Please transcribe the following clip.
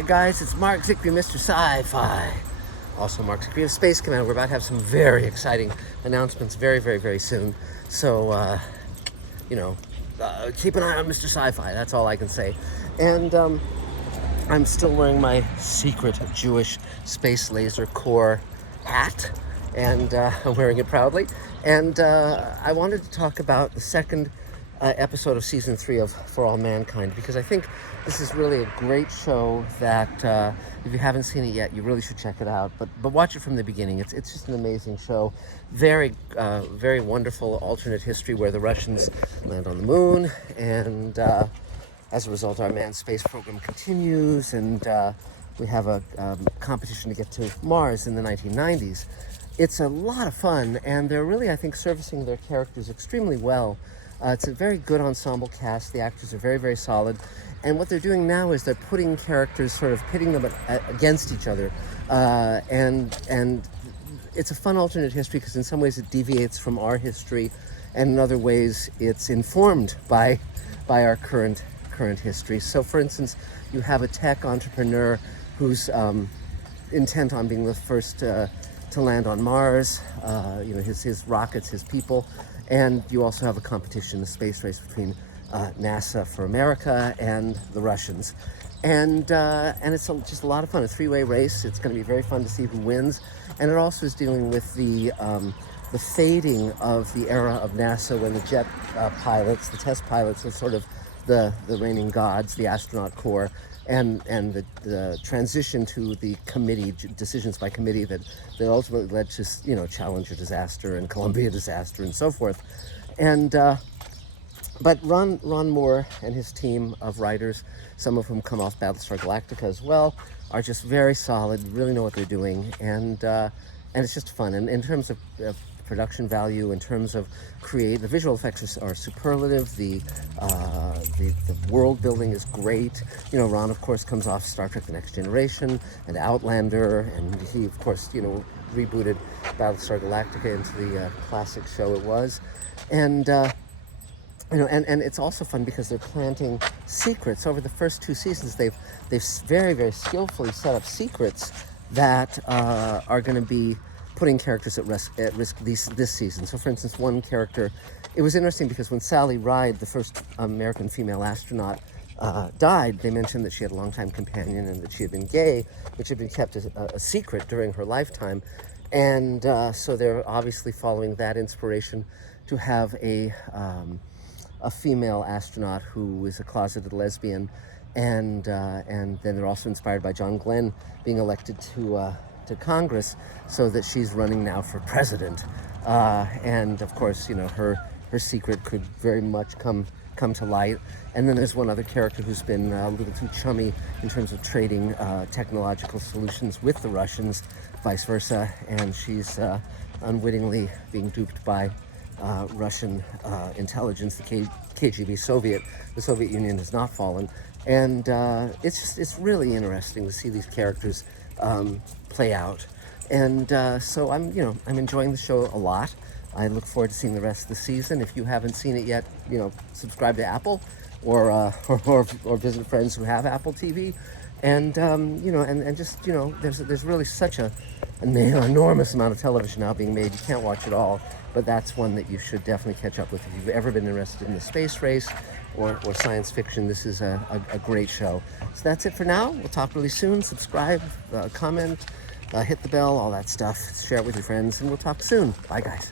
Hey guys, it's Mark Zickrey, Mr. Sci-Fi. Also Mark Zickrey of Space Command. We're about to have some very exciting announcements very soon. So, keep an eye on Mr. Sci-Fi. That's all I can say. And I'm still wearing my secret Jewish Space Laser Corps hat. And I'm wearing it proudly. And I wanted to talk about the second episode of season 3 of For All Mankind, because I think this is really a great show that if you haven't seen it yet, you really should check it out. But watch it from the beginning. It's just an amazing show. Very wonderful alternate history where the Russians land on the moon, and as a result, our manned space program continues, and we have a competition to get to Mars in the 1990s. It's a lot of fun, and they're really, I think, servicing their characters extremely well. It's a very good ensemble cast. The actors are very solid. And what they're doing now is they're putting characters, sort of pitting them against each other. And it's a fun alternate history because in some ways it deviates from our history, and in other ways it's informed by our current history. So for instance, you have a tech entrepreneur who's intent on being the first to land on Mars, his rockets, his people. And you also have a competition, a space race between NASA for America and the Russians. And it's just a lot of fun, a three-way race. It's going to be very fun to see who wins. And it also is dealing with the fading of the era of NASA when the jet pilots, the test pilots, are sort of the reigning gods, the astronaut corps, and the transition to the committee, decisions by committee that ultimately led to, Challenger disaster and Columbia disaster and so forth. And but Ron Moore and his team of writers, some of whom come off Battlestar Galactica as well, are just very solid, really know what they're doing, and it's just fun. And in terms of production value, in terms of the visual effects are superlative. The world building is great. Ron, of course, comes off Star Trek: The Next Generation and Outlander, and he, of course, rebooted Battlestar Galactica into the classic show it was. And and it's also fun because they're planting secrets. Over the first 2 seasons, they've very skillfully set up secrets that are going to be putting characters at risk this season. So for instance, one character, it was interesting because when Sally Ride, the first American female astronaut, died, they mentioned that she had a longtime companion and that she had been gay, which had been kept a secret during her lifetime. And so they're obviously following that inspiration to have a female astronaut who is a closeted lesbian, and then they're also inspired by John Glenn being elected to Congress, so that she's running now for president. And of course, her secret could very much come to light. And then there's one other character who's been a little too chummy in terms of trading technological solutions with the Russians, vice versa, and she's unwittingly being duped by Russian intelligence, the KGB the Soviet Union has not fallen. And it's really interesting to see these characters play out. And so I'm enjoying the show a lot. I look forward to seeing the rest of the season. If you haven't seen it yet, subscribe to Apple or visit friends who have Apple TV. And and just there's really such an enormous amount of television now being made. You can't watch it all, but that's one that you should definitely catch up with if you've ever been interested in the space race or science fiction. This is a great show. So that's it for now. We'll talk really soon. Subscribe, comment, hit the bell, all that stuff. Share it with your friends, and we'll talk soon. Bye, guys.